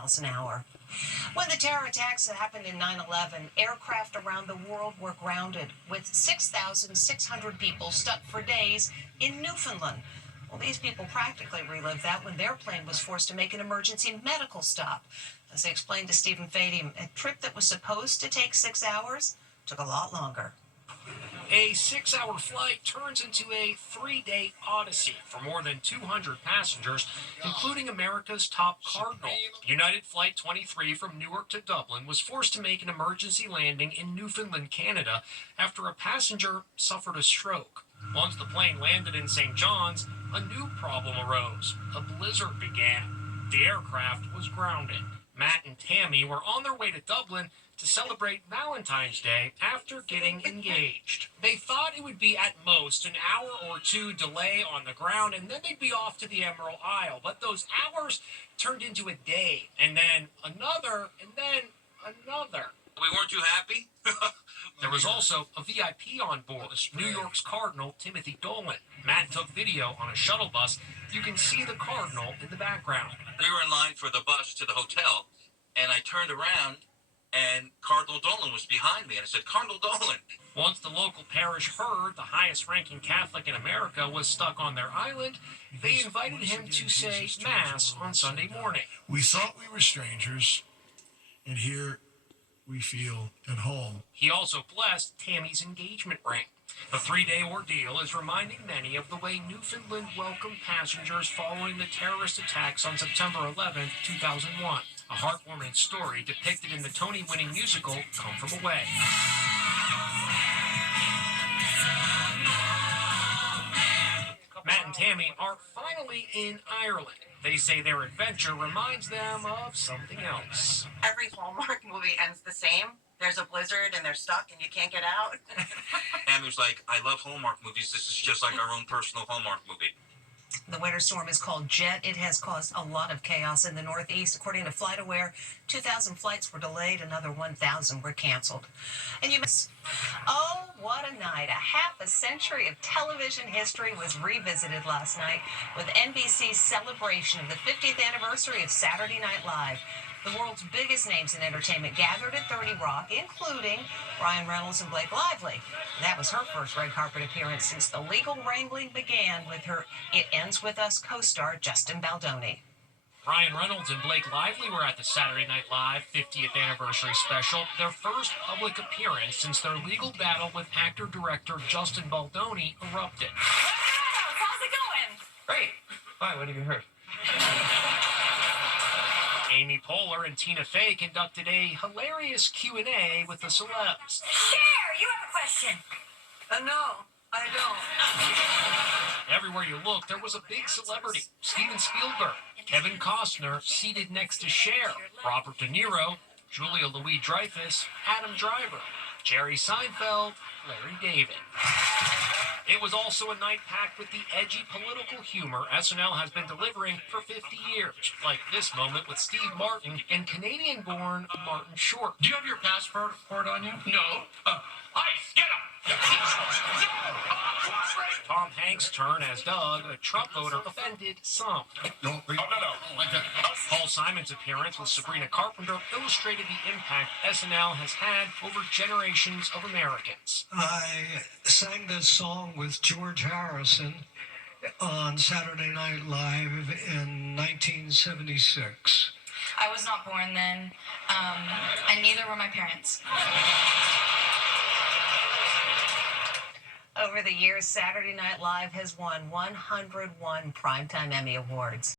miles an hour. When the terror attacks happened in 9/11, aircraft around the world were grounded, with 6,600 people stuck for days in Newfoundland. Well, these people practically relived that when their plane was forced to make an emergency medical stop. As they explained to Stephen Fadium, a trip that was supposed to take 6 hours took a lot longer. A 6-hour flight turns into a 3-day odyssey for more than 200 passengers, including America's top cardinal. United Flight 23 from Newark to Dublin was forced to make an emergency landing in Newfoundland, Canada, after a passenger suffered a stroke. Once the plane landed in St. John's, a new problem arose. A blizzard began. The aircraft was grounded. Matt and Tammy were on their way to Dublin to celebrate Valentine's Day after getting engaged. They thought it would be at most an hour or two delay on the ground, and then they'd be off to the Emerald Isle. But those hours turned into a day, and then another, and then another. We weren't too happy. There was also a VIP on board, New York's Cardinal, Timothy Dolan. Matt took video on a shuttle bus. You can see the Cardinal in the background. We were in line for the bus to the hotel, and I turned around, and Cardinal Dolan was behind me, and I said, Cardinal Dolan. Once the local parish heard the highest-ranking Catholic in America was stuck on their island, they invited him to say Mass on Sunday morning. We thought we were strangers, and here we feel at home. He also blessed Tammy's engagement ring. The 3-day ordeal is reminding many of the way Newfoundland welcomed passengers following the terrorist attacks on September 11, 2001. A heartwarming story depicted in the Tony-winning musical Come From Away. Matt and Tammy are finally in Ireland. They say their adventure reminds them of something else. Every Hallmark movie ends the same. There's a blizzard and they're stuck and you can't get out. And was like, I love Hallmark movies. This is just like our own personal Hallmark movie. The winter storm is called Jet. It has caused a lot of chaos in the Northeast. According to FlightAware, 2,000 flights were delayed. Another 1,000 were canceled. And you miss. Oh, what a night. A half a century of television history was revisited last night with NBC's celebration of the 50th anniversary of Saturday Night Live. The world's biggest names in entertainment gathered at 30 Rock, including Ryan Reynolds and Blake Lively. That was her first red carpet appearance since the legal wrangling began with her It Ends With Us co-star Justin Baldoni. Ryan Reynolds and Blake Lively were at the Saturday Night Live 50th anniversary special, their first public appearance since their legal battle with actor-director Justin Baldoni erupted. How's it going? Great. Why, what have you heard? Amy Poehler and Tina Fey conducted a hilarious Q&A with the celebs. Cher, you have a question. No, I don't. Everywhere you look, there was a big celebrity. Steven Spielberg, Kevin Costner seated next to Cher, Robert De Niro, Julia Louis-Dreyfus, Adam Driver, Jerry Seinfeld, Larry David. It was also a night packed with the edgy political humor SNL has been delivering for 50 years, like this moment with Steve Martin and Canadian-born Martin Short. Do you have your passport on you? No. Ice, get up! Tom Hanks' turn as Doug, a Trump voter, offended some. No. Paul Simon's appearance with Sabrina Carpenter illustrated the impact SNL has had over generations of Americans. I sang this song with George Harrison on Saturday Night Live in 1976. I was not born then, and neither were my parents. Over the years, Saturday Night Live has won 101 Primetime Emmy Awards.